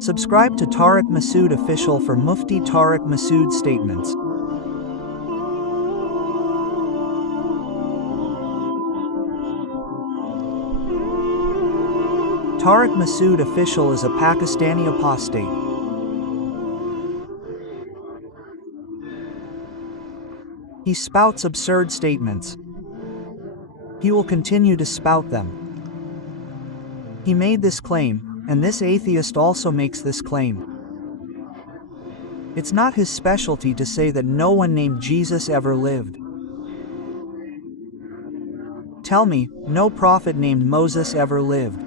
Subscribe to Tariq Masood Official for Mufti Tariq Masood statements. Tariq Masood Official is a Pakistani apostate. He spouts absurd statements. He will continue to spout them. He made this claim, and this atheist also makes this claim. It's not his specialty to say that no one named Jesus ever lived. Tell me, no prophet named Moses ever lived.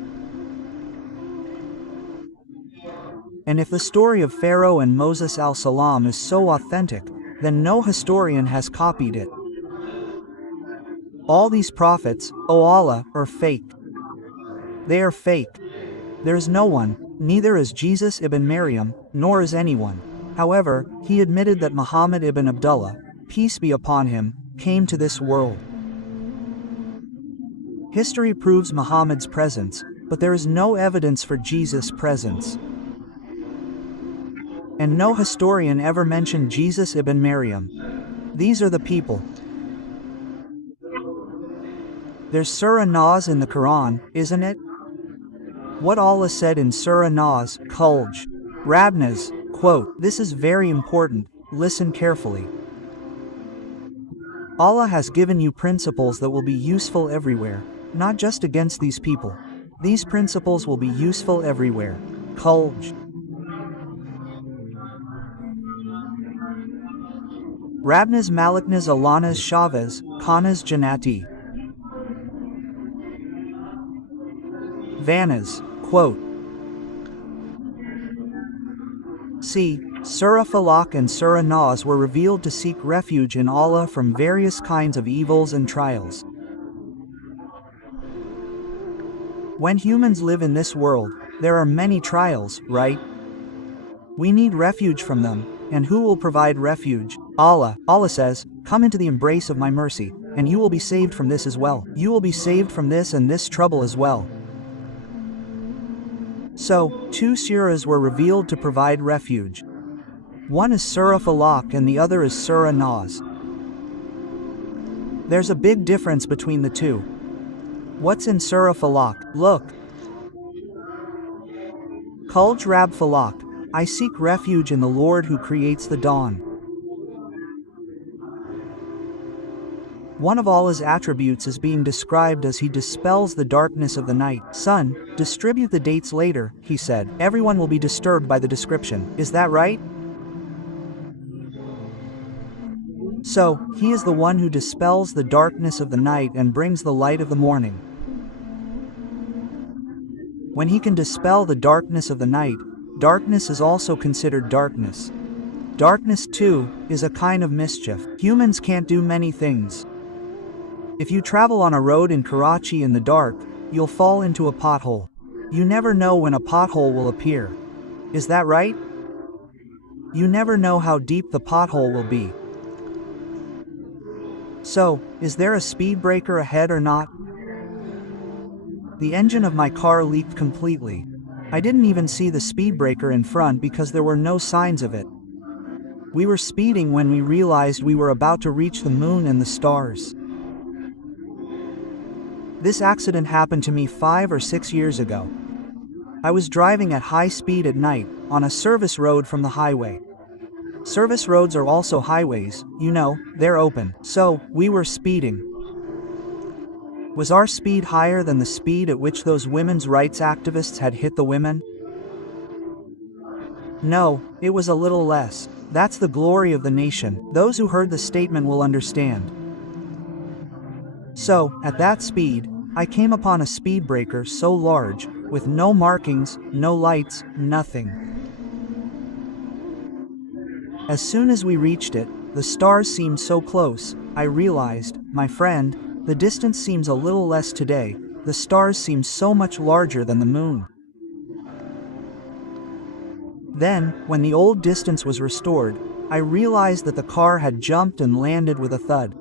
And if the story of Pharaoh and Moses al-Salam is so authentic, then no historian has copied it. All these prophets, O Allah, are fake. They are fake. There is no one, neither is Jesus ibn Maryam, nor is anyone. However, he admitted that Muhammad ibn Abdullah, peace be upon him, came to this world. History proves Muhammad's presence, but there is no evidence for Jesus' presence. And no historian ever mentioned Jesus ibn Maryam. These are the people. There's Surah Nas in the Quran, isn't it? What Allah said in Surah Nas, Kulj. Rabnas, quote, this is very important, listen carefully. Allah has given you principles that will be useful everywhere, not just against these people. These principles will be useful everywhere. Kulj. Rabnas Maliknas Alanas Shavas, Khanas Janati. Vanas, quote. See, Surah Falaq and Surah Nas were revealed to seek refuge in Allah from various kinds of evils and trials. When humans live in this world, there are many trials, right? We need refuge from them, and who will provide refuge? Allah. Allah says, come into the embrace of my mercy, and you will be saved from this as well. You will be saved from this and this trouble as well. So, two surahs were revealed to provide refuge. One is Surah Falaq and the other is Surah Nas. There's a big difference between the two. What's in Surah Falaq? Look. Kulj Rab Falaq, I seek refuge in the Lord who creates the dawn. One of Allah's attributes is being described as he dispels the darkness of the night. Son, distribute the dates later, he said. Everyone will be disturbed by the description. Is that right? So, he is the one who dispels the darkness of the night and brings the light of the morning. When he can dispel the darkness of the night, darkness is also considered darkness. Darkness, too, is a kind of mischief. Humans can't do many things. If you travel on a road in Karachi in the dark, you'll fall into a pothole. You never know when a pothole will appear. Is that right? You never know how deep the pothole will be. So, is there a speed breaker ahead or not? The engine of my car leaked completely. I didn't even see the speed breaker in front because there were no signs of it. We were speeding when we realized we were about to reach the moon and the stars. This accident happened to me 5 or 6 years ago. I was driving at high speed at night, on a service road from the highway. Service roads are also highways, you know, they're open. So, we were speeding. Was our speed higher than the speed at which those women's rights activists had hit the women? No, it was a little less. That's the glory of the nation. Those who heard the statement will understand. So, at that speed, I came upon a speed breaker so large, with no markings, no lights, nothing. As soon as we reached it, the stars seemed so close, I realized, my friend, the distance seems a little less today, the stars seem so much larger than the moon. Then, when the old distance was restored, I realized that the car had jumped and landed with a thud.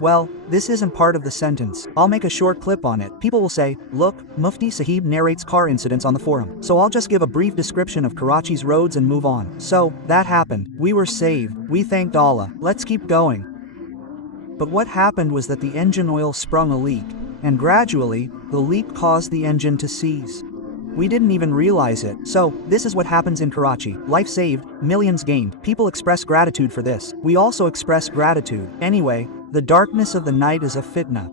Well, this isn't part of the sentence. I'll make a short clip on it. People will say, look, Mufti Sahib narrates car incidents on the forum. So I'll just give a brief description of Karachi's roads and move on. So, that happened. We were saved. We thanked Allah. Let's keep going. But what happened was that the engine oil sprung a leak, and gradually, the leak caused the engine to seize. We didn't even realize it. So, this is what happens in Karachi. Life saved, millions gained. People express gratitude for this. We also express gratitude. Anyway, the darkness of the night is a fitna.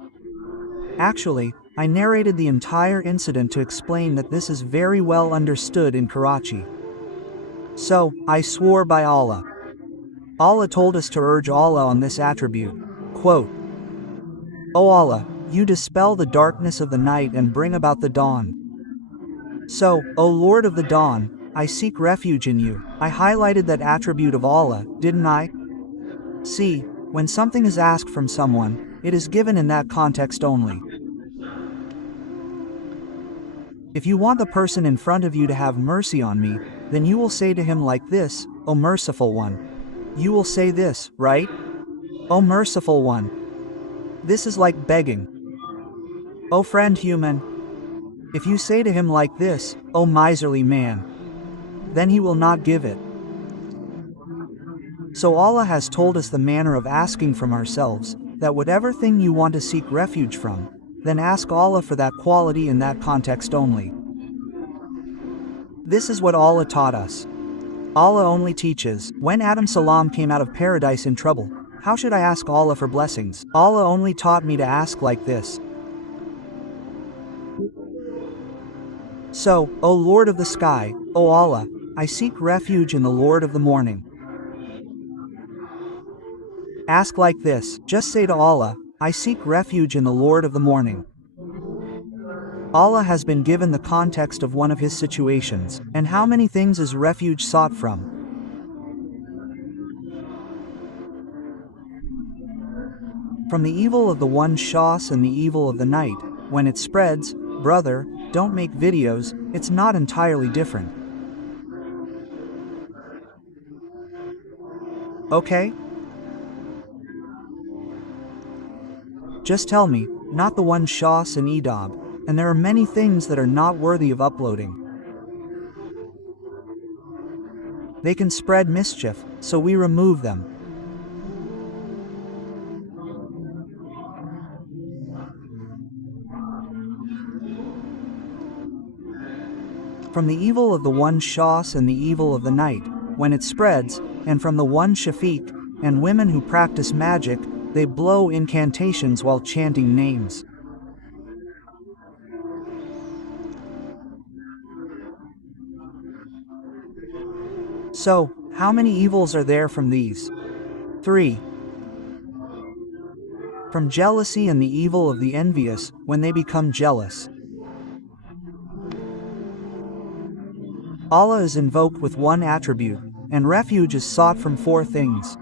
Actually, I narrated the entire incident to explain that this is very well understood in Karachi. So, I swore by Allah. Allah told us to urge Allah on this attribute. Quote, O Allah, you dispel the darkness of the night and bring about the dawn. So, O Lord of the dawn, I seek refuge in you. I highlighted that attribute of Allah, didn't I? See, when something is asked from someone, it is given in that context only. If you want the person in front of you to have mercy on me, then you will say to him like this, O merciful one. You will say this, right? O merciful one. This is like begging. O friend human. If you say to him like this, O miserly man, then he will not give it. So Allah has told us the manner of asking from ourselves, that whatever thing you want to seek refuge from, then ask Allah for that quality in that context only. This is what Allah taught us. Allah only teaches, when Adam Salam came out of paradise in trouble, how should I ask Allah for blessings? Allah only taught me to ask like this. So, O Lord of the sky, O Allah, I seek refuge in the Lord of the morning. Ask like this, just say to Allah, I seek refuge in the Lord of the morning. Allah has been given the context of one of his situations, and how many things is refuge sought from? From the evil of the one shas and the evil of the night, when it spreads, brother, don't make videos, it's not entirely different. Okay? Just tell me, not the one shas and edab, and there are many things that are not worthy of uploading. They can spread mischief, so we remove them. From the evil of the one shas and the evil of the night, when it spreads, and from the one shafiq, and women who practice magic, they blow incantations while chanting names. So, how many evils are there from these? 3. From jealousy and the evil of the envious, when they become jealous. Allah is invoked with one attribute, and refuge is sought from 4 things.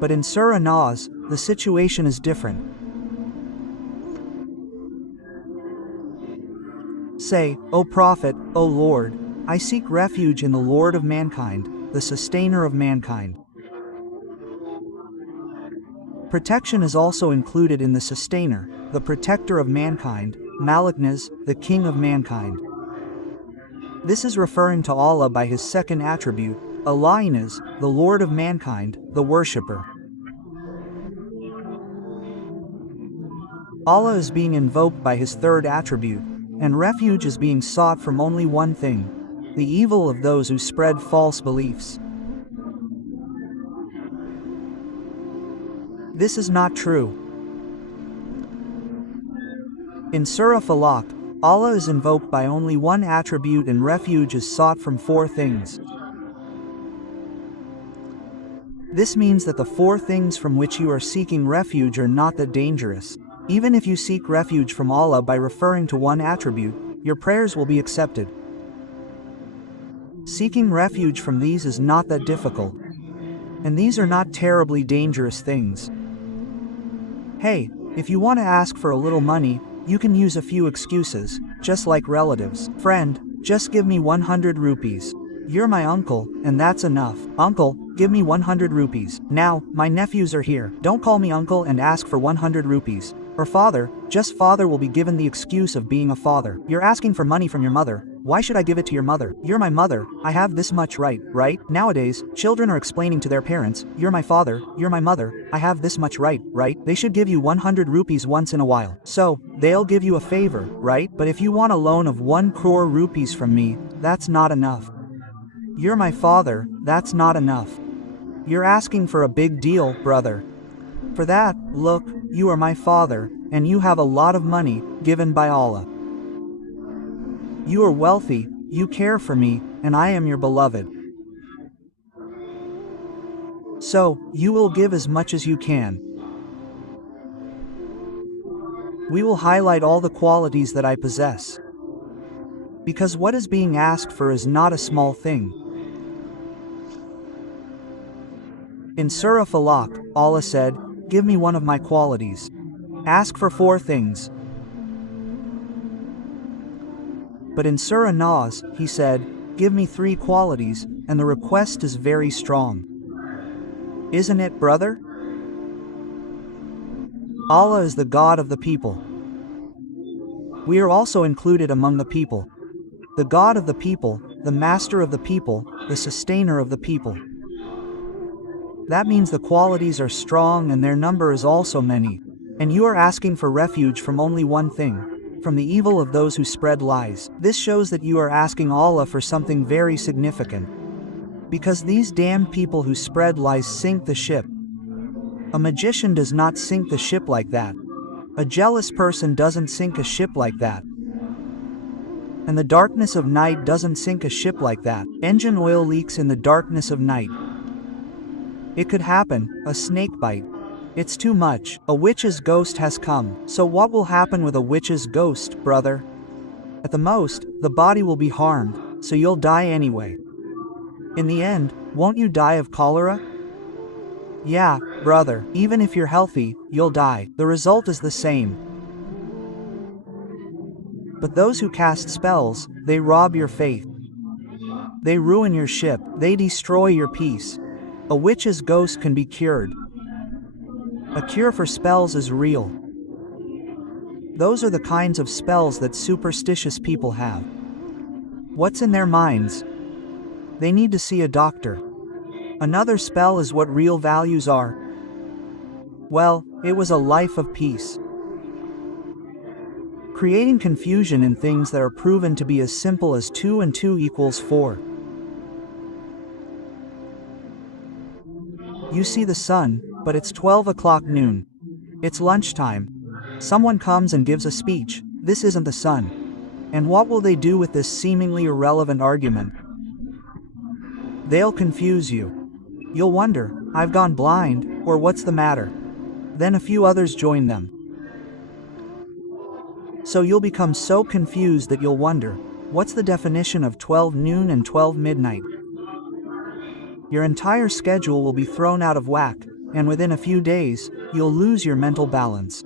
But in Surah Nas, the situation is different. Say, O Prophet, O Lord, I seek refuge in the Lord of mankind, the sustainer of mankind. Protection is also included in the sustainer, the protector of mankind, Malikness, the king of mankind. This is referring to Allah by his second attribute, Allahiness, the Lord of mankind, the worshipper. Allah is being invoked by his third attribute, and refuge is being sought from only one thing, the evil of those who spread false beliefs. This is not true. In Surah Falaq, Allah is invoked by only one attribute and refuge is sought from 4 things. This means that the 4 things from which you are seeking refuge are not that dangerous. Even if you seek refuge from Allah by referring to one attribute, your prayers will be accepted. Seeking refuge from these is not that difficult. And these are not terribly dangerous things. Hey, if you want to ask for a little money, you can use a few excuses, just like relatives. Friend, just give me 100 rupees. You're my uncle, and that's enough. Uncle, give me 100 rupees. Now, my nephews are here. Don't call me uncle and ask for 100 rupees. Or father, just father will be given the excuse of being a father. You're asking for money from your mother. Why should I give it to your mother? You're my mother, I have this much right? Nowadays, children are explaining to their parents, you're my father, you're my mother, I have this much right? They should give you 100 rupees once in a while. So, they'll give you a favor, right? But if you want a loan of 1 crore rupees from me, that's not enough. You're my father, that's not enough. You're asking for a big deal, brother. For that, look, you are my father, and you have a lot of money, given by Allah. You are wealthy, you care for me, and I am your beloved. So, you will give as much as you can. We will highlight all the qualities that I possess. Because what is being asked for is not a small thing. In Surah Falaq, Allah said, give me one of my qualities. Ask for 4 things. But in Surah Nas, he said, give me 3 qualities, and the request is very strong. Isn't it, brother? Allah is the God of the people. We are also included among the people. The God of the people, the Master of the people, the Sustainer of the people. That means the qualities are strong and their number is also many. And you are asking for refuge from only one thing, from the evil of those who spread lies. This shows that you are asking Allah for something very significant. Because these damned people who spread lies sink the ship. A magician does not sink the ship like that. A jealous person doesn't sink a ship like that. And the darkness of night doesn't sink a ship like that. Engine oil leaks in the darkness of night. It could happen, a snake bite. It's too much. A witch's ghost has come. So what will happen with a witch's ghost, brother? At the most, the body will be harmed, so you'll die anyway. In the end, won't you die of cholera? Yeah, brother, even if you're healthy, you'll die. The result is the same. But those who cast spells, they rob your faith. They ruin your ship, they destroy your peace. A witch's ghost can be cured. A cure for spells is real. Those are the kinds of spells that superstitious people have. What's in their minds? They need to see a doctor. Another spell is what real values are. Well, it was a life of peace. Creating confusion in things that are proven to be as simple as 2 and 2 equals 4. You see the sun, but it's 12 o'clock noon. It's lunchtime. Someone comes and gives a speech, this isn't the sun. And what will they do with this seemingly irrelevant argument? They'll confuse you. You'll wonder, I've gone blind, or what's the matter? Then a few others join them. So you'll become so confused that you'll wonder, what's the definition of 12 noon and 12 midnight? Your entire schedule will be thrown out of whack, and within a few days, you'll lose your mental balance.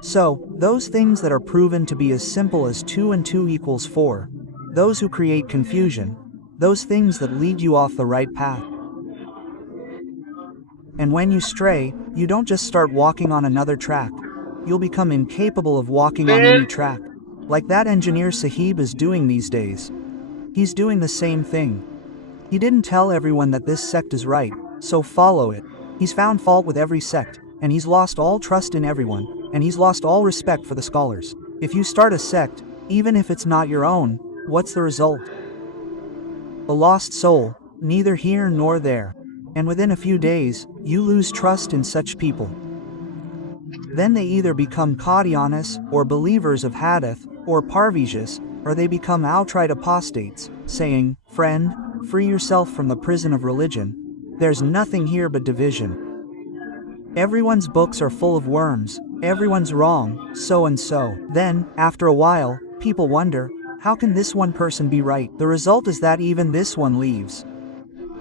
So, those things that are proven to be as simple as 2 and 2 equals 4, those who create confusion, those things that lead you off the right path. And when you stray, you don't just start walking on another track, you'll become incapable of walking on any track. Like that engineer Sahib is doing these days. He's doing the same thing. He didn't tell everyone that this sect is right, so follow it. He's found fault with every sect, and he's lost all trust in everyone, and he's lost all respect for the scholars. If you start a sect, even if it's not your own, what's the result? A lost soul, neither here nor there. And within a few days, you lose trust in such people. Then they either become Qadianis, or believers of Hadith, or Parvijis, or they become outright apostates, saying, friend, free yourself from the prison of religion. There's nothing here but division. Everyone's books are full of worms, everyone's wrong, so and so. Then, after a while, people wonder, how can this one person be right? The result is that even this one leaves.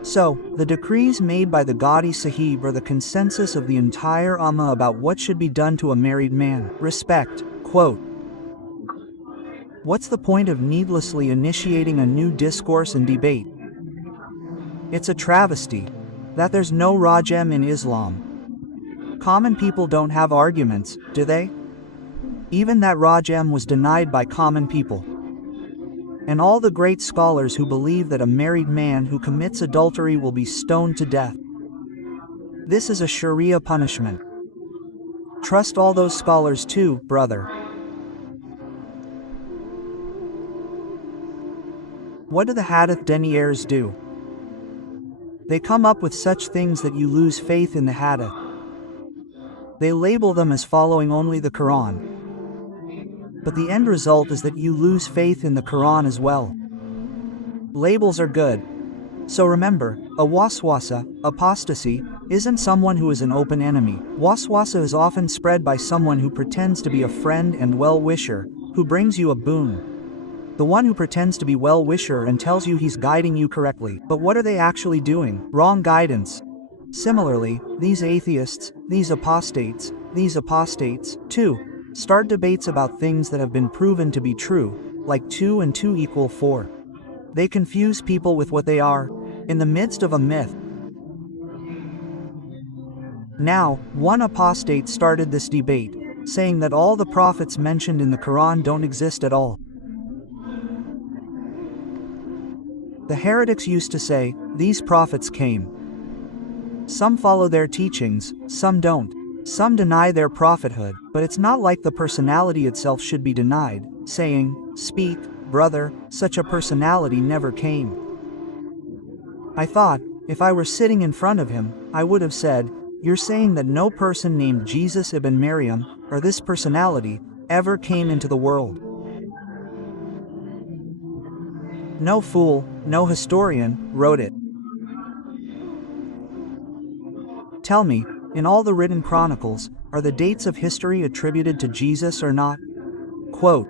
So, the decrees made by the Ghaudi Sahib are the consensus of the entire Ummah about what should be done to a married man. Respect. Quote. What's the point of needlessly initiating a new discourse and debate? It's a travesty that there's no rajam in Islam. Common people don't have arguments, do they? Even that rajam was denied by common people. And all the great scholars who believe that a married man who commits adultery will be stoned to death. This is a Sharia punishment. Trust all those scholars too, brother. What do the hadith deniers do? They come up with such things that you lose faith in the hadith. They label them as following only the Quran. But the end result is that you lose faith in the Quran as well. Labels are good. So remember, a waswasa, apostasy, isn't someone who is an open enemy. Waswasa is often spread by someone who pretends to be a friend and well-wisher, who brings you a boon. The one who pretends to be well-wisher and tells you he's guiding you correctly. But what are they actually doing? Wrong guidance. Similarly, these atheists, these apostates, too, start debates about things that have been proven to be true, like 2 and 2 equal 4. They confuse people with what they are, in the midst of a myth. Now, one apostate started this debate, saying that all the prophets mentioned in the Quran don't exist at all. The heretics used to say, these prophets came. Some follow their teachings, some don't. Some deny their prophethood, but it's not like the personality itself should be denied, saying, speak, brother, such a personality never came. I thought, if I were sitting in front of him, I would have said, you're saying that no person named Jesus ibn Maryam, or this personality, ever came into the world. No fool, no historian, wrote it. Tell me, in all the written chronicles, are the dates of history attributed to Jesus or not? Quote,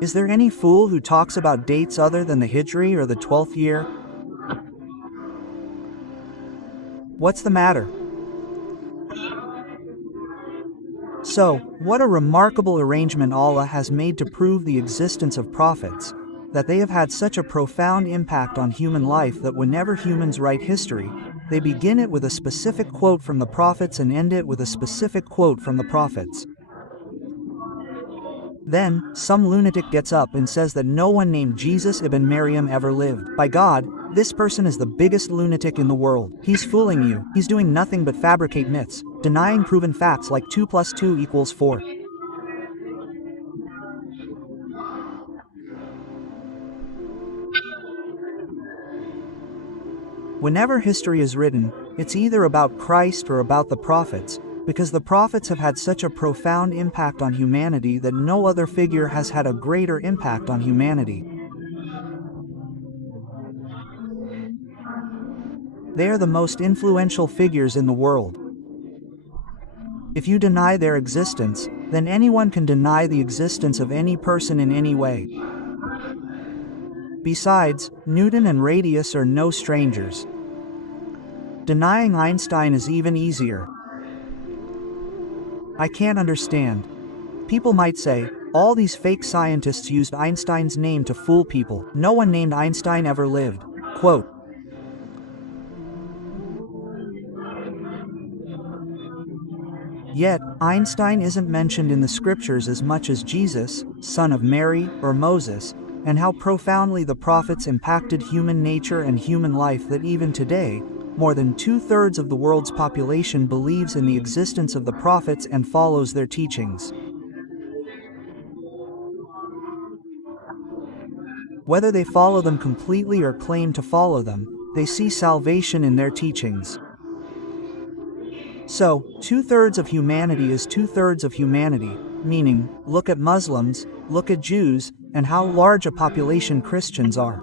is there any fool who talks about dates other than the Hijri or the 12th year? What's the matter? So, what a remarkable arrangement Allah has made to prove the existence of prophets, that they have had such a profound impact on human life that whenever humans write history, they begin it with a specific quote from the prophets and end it with a specific quote from the prophets. Then, some lunatic gets up and says that no one named Jesus ibn Maryam ever lived. By God, this person is the biggest lunatic in the world. He's fooling you. He's doing nothing but fabricate myths, denying proven facts like 2 + 2 = 4. Whenever history is written, it's either about Christ or about the prophets, because the prophets have had such a profound impact on humanity that no other figure has had a greater impact on humanity. They are the most influential figures in the world. If you deny their existence, then anyone can deny the existence of any person in any way. Besides, Newton and Radius are no strangers. Denying Einstein is even easier. I can't understand. People might say, all these fake scientists used Einstein's name to fool people. No one named Einstein ever lived. Quote, yet, Einstein isn't mentioned in the scriptures as much as Jesus, son of Mary, or Moses, and how profoundly the prophets impacted human nature and human life that even today, more than 2/3 of the world's population believes in the existence of the prophets and follows their teachings. Whether they follow them completely or claim to follow them, they see salvation in their teachings. So, 2/3 of humanity is 2/3 of humanity, meaning, look at Muslims, look at Jews, and how large a population Christians are.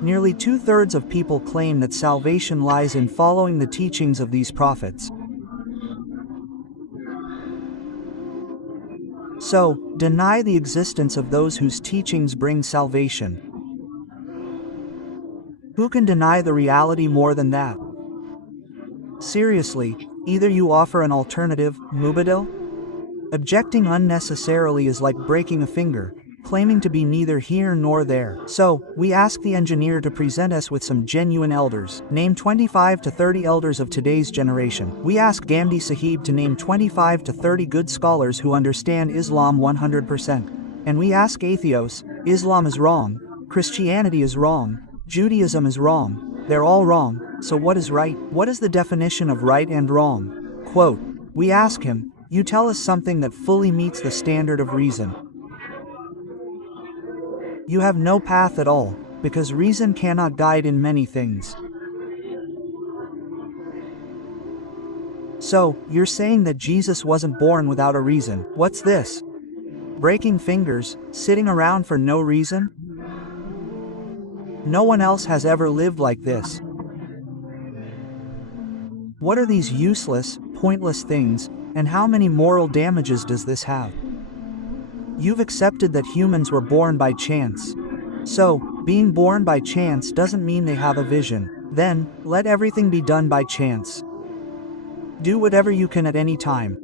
Nearly 2/3 of people claim that salvation lies in following the teachings of these prophets. So, deny the existence of those whose teachings bring salvation. Who can deny the reality more than that? Seriously, either you offer an alternative, mubadil? Objecting unnecessarily is like breaking a finger, claiming to be neither here nor there. So, we ask the engineer to present us with some genuine elders. Name 25 to 30 elders of today's generation. We ask Gandhi Sahib to name 25 to 30 good scholars who understand Islam 100%. And we ask atheists, Islam is wrong, Christianity is wrong, Judaism is wrong, they're all wrong, so what is right? What is the definition of right and wrong? Quote, we ask him, you tell us something that fully meets the standard of reason. You have no path at all, because reason cannot guide in many things. So, you're saying that Jesus wasn't born without a reason. What's this? Breaking fingers, sitting around for no reason? No one else has ever lived like this. What are these useless, pointless things, and how many moral damages does this have? You've accepted that humans were born by chance. So, being born by chance doesn't mean they have a vision. Then, let everything be done by chance. Do whatever you can at any time.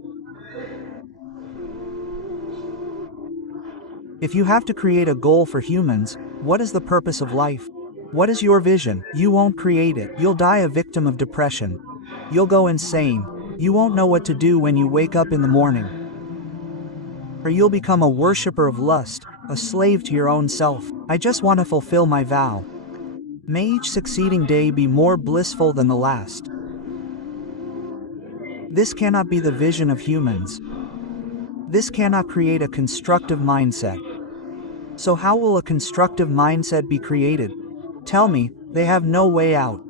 If you have to create a goal for humans, what is the purpose of life? What is your vision? You won't create it. You'll die a victim of depression. You'll go insane. You won't know what to do when you wake up in the morning. Or you'll become a worshipper of lust, a slave to your own self. I just want to fulfill my vow. May each succeeding day be more blissful than the last. This cannot be the vision of humans. This cannot create a constructive mindset. So how will a constructive mindset be created? Tell me, they have no way out.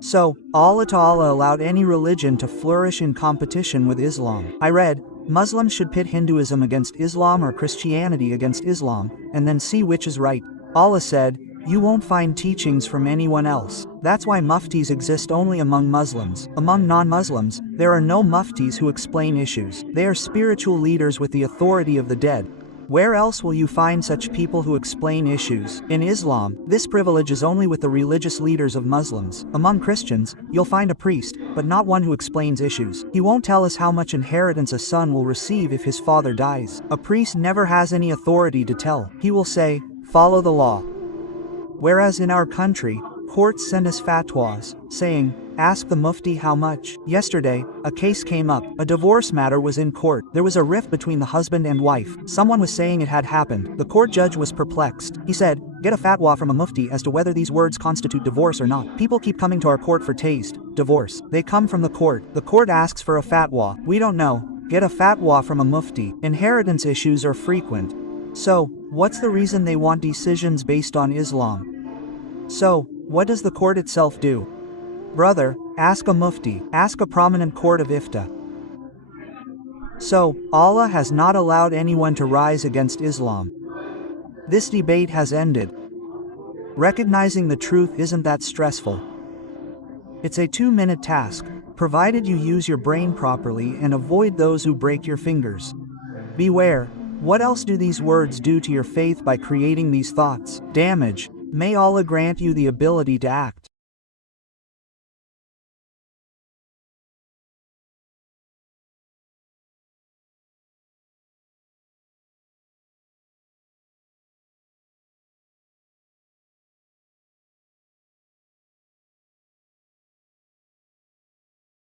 So, Allah Ta'ala allowed any religion to flourish in competition with Islam. I read, Muslims should pit Hinduism against Islam or Christianity against Islam, and then see which is right. Allah said, you won't find teachings from anyone else. That's why muftis exist only among Muslims. Among non-Muslims, there are no muftis who explain issues. They are spiritual leaders with the authority of the dead. Where else will you find such people who explain issues? In Islam, this privilege is only with the religious leaders of Muslims. Among Christians, you'll find a priest, but not one who explains issues. He won't tell us how much inheritance a son will receive if his father dies. A priest never has any authority to tell. He will say, follow the law. Whereas in our country, courts send us fatwas, saying, ask the mufti how much. Yesterday, a case came up. A divorce matter was in court. There was a rift between the husband and wife. Someone was saying it had happened. The court judge was perplexed. He said, get a fatwa from a mufti as to whether these words constitute divorce or not. People keep coming to our court for taste, divorce. They come from the court. The court asks for a fatwa. We don't know. Get a fatwa from a mufti. Inheritance issues are frequent. So, what's the reason they want decisions based on Islam? So, what does the court itself do? Brother, ask a mufti, ask a prominent court of ifta. So, Allah has not allowed anyone to rise against Islam. This debate has ended. Recognizing the truth isn't that stressful. It's a 2-minute task, provided you use your brain properly and avoid those who break your fingers. Beware, what else do these words do to your faith by creating these thoughts? Damage. May Allah grant you the ability to act.